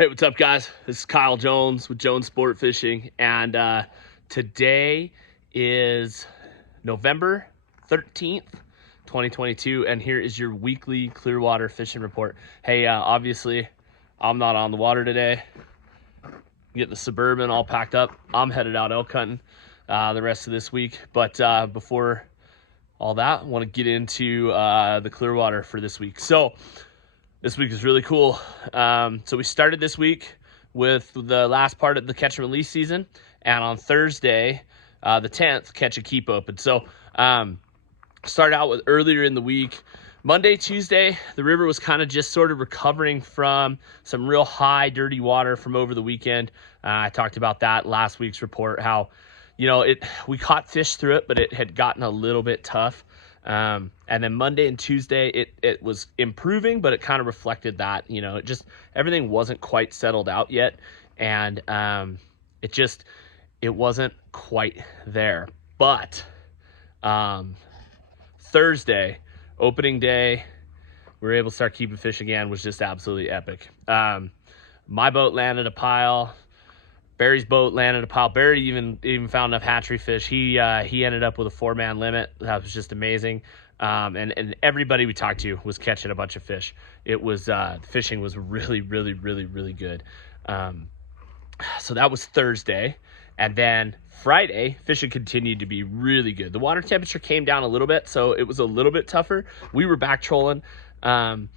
Hey, what's up, guys? This is Kyle Jones with Jones Sport Fishing, and today is November 13th, 2022, and here is your weekly Clearwater fishing report. Hey, obviously, I'm not on the water today. Get the Suburban all packed up. I'm headed out elk hunting the rest of this week, but before all that, I want to get into the Clearwater for this week. So this week is really cool. So we started this week with the last part of the catch and release season, and on Thursday, the 10th, catch and keep open. So started out with earlier in the week. Monday, Tuesday, the river was kind of just sort of recovering from some real high, dirty water from over the weekend. I talked about that last week's report, how, we caught fish through it, but it had gotten a little bit tough. And then Monday and Tuesday, it was improving, but it kind of reflected that, everything wasn't quite settled out yet. And it wasn't quite there. But Thursday, opening day, we were able to start keeping fish again, was just absolutely epic. My boat landed a pile. Barry's boat landed a pile. Barry even found enough hatchery fish. He ended up with a 4-man limit. That was just amazing. And everybody we talked to was catching a bunch of fish. It was fishing was really, really, really, really good. So that was Thursday. And then Friday, fishing continued to be really good. The water temperature came down a little bit, so it was a little bit tougher. We were back trolling. It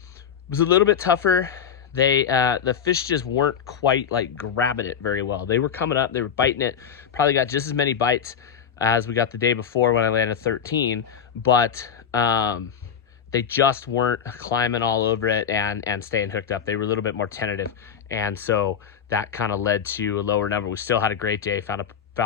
was a little bit tougher. The fish just weren't quite like grabbing it very well. They were coming up, they were biting it. Probably got just as many bites as we got the day before when I landed 13, but they just weren't climbing all over it and staying hooked up. They were a little bit more tentative, and so that kind of led to a lower number. We still had a great day. Found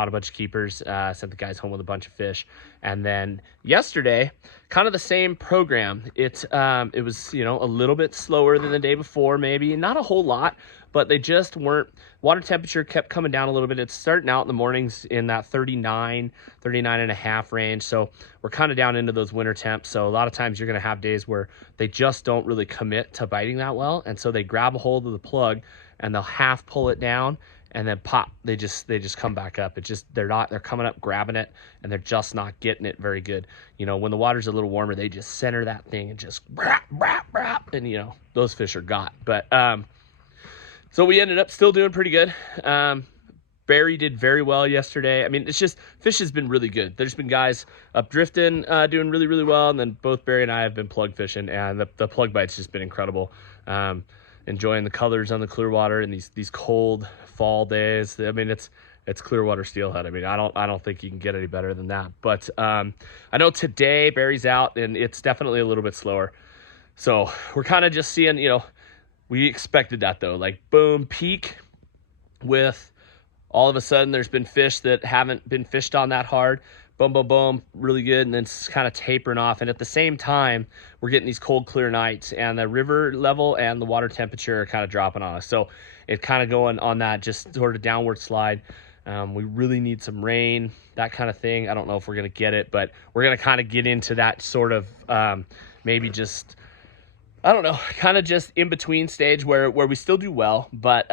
a bunch of keepers, sent the guys home with a bunch of fish. And then yesterday, kind of the same program. It was, a little bit slower than the day before, maybe. Not a whole lot, but they just weren't. Water temperature kept coming down a little bit. It's starting out in the mornings in that 39 and a half range. So we're kind of down into those winter temps. So a lot of times you're going to have days where they just don't really commit to biting that well. And so they grab a hold of the plug and they'll half pull it down and then pop, they just come back up. They're coming up, grabbing it, and they're just not getting it very good. When the water's a little warmer, they just center that thing and just brap, and those fish are got. But so we ended up still doing pretty good. Barry did very well yesterday. I mean, it's just, fish has been really good. There's been guys up drifting, doing really, really well. And then both Barry and I have been plug fishing, and the plug bite's just been incredible. Enjoying the colors on the Clearwater in these cold fall days. I mean, it's Clearwater Steelhead. I mean, I don't think you can get any better than that. But I know today Barry's out and it's definitely a little bit slower. So we're kind of just seeing, we expected that though, like boom, peak with all of a sudden there's been fish that haven't been fished on that hard. Boom, boom, boom, really good, and then it's kind of tapering off. And at the same time, we're getting these cold, clear nights, and the river level and the water temperature are kind of dropping on us. So it's kind of going on that just sort of downward slide. We really need some rain, that kind of thing. I don't know if we're going to get it, but we're going to kind of get into that sort of maybe just, I don't know, kind of just in between stage where we still do well, but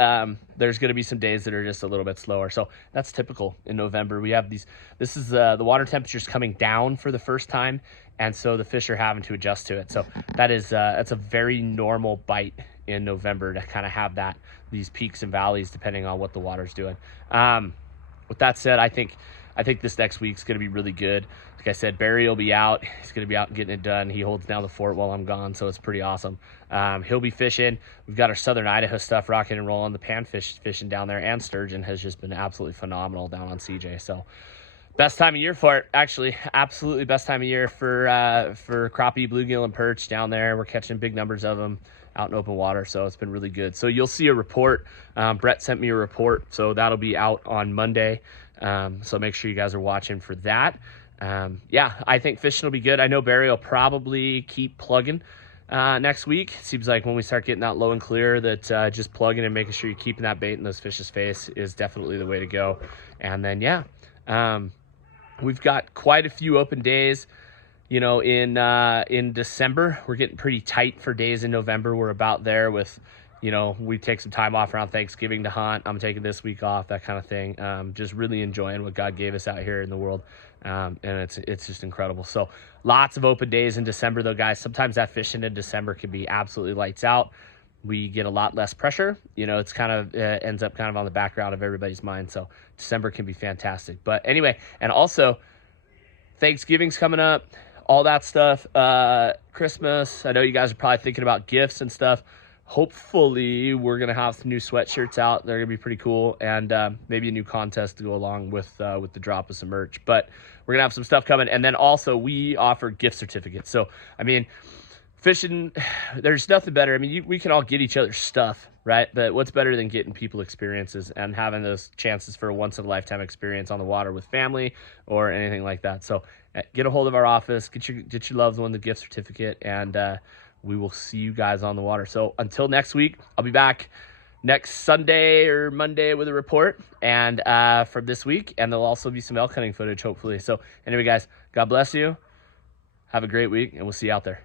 there's going to be some days that are just a little bit slower. So that's typical in November. We have this is the water temperature's coming down for the first time, and so the fish are having to adjust to it. So that's a very normal bite in November to kind of have these peaks and valleys depending on what the water's doing. With that said, I think this next week's going to be really good. Like I said, Barry will be out. He's going to be out and getting it done. He holds down the fort while I'm gone, so it's pretty awesome. He'll be fishing. We've got our southern Idaho stuff rocking and rolling. The panfish fishing down there, and sturgeon has just been absolutely phenomenal down on CJ. So best time of year for it, actually. Absolutely best time of year for crappie, bluegill, and perch down there. We're catching big numbers of them out in open water, so it's been really good. So you'll see a report. Brett sent me a report, so that'll be out on Monday. So make sure you guys are watching for that. I think fishing will be good. I know Barry will probably keep plugging next week. It seems like when we start getting that low and clear, that just plugging and making sure you're keeping that bait in those fish's face is definitely the way to go. And then we've got quite a few open days. In December. We're getting pretty tight for days in November. We're about there with you know, we take some time off around Thanksgiving to hunt. I'm taking this week off, that kind of thing. Just really enjoying what God gave us out here in the world. And it's just incredible. So lots of open days in December though, guys. Sometimes that fishing in December can be absolutely lights out. We get a lot less pressure. You know, it's kind of ends up kind of on the background of everybody's mind. So December can be fantastic. But anyway, and also Thanksgiving's coming up, all that stuff. Christmas. I know you guys are probably thinking about gifts and stuff. Hopefully we're going to have some new sweatshirts out. They're going to be pretty cool. And maybe a new contest to go along with the drop of some merch. But we're going to have some stuff coming. And then also we offer gift certificates. So, I mean, fishing, there's nothing better. I mean, we can all get each other stuff, right? But what's better than getting people experiences and having those chances for a once-in-a-lifetime experience on the water with family or anything like that? So get a hold of our office, get your loved one the gift certificate, and we will see you guys on the water. So until next week, I'll be back next Sunday or Monday with a report and from this week, and there'll also be some elk hunting footage, hopefully. So anyway, guys, God bless you. Have a great week, and we'll see you out there.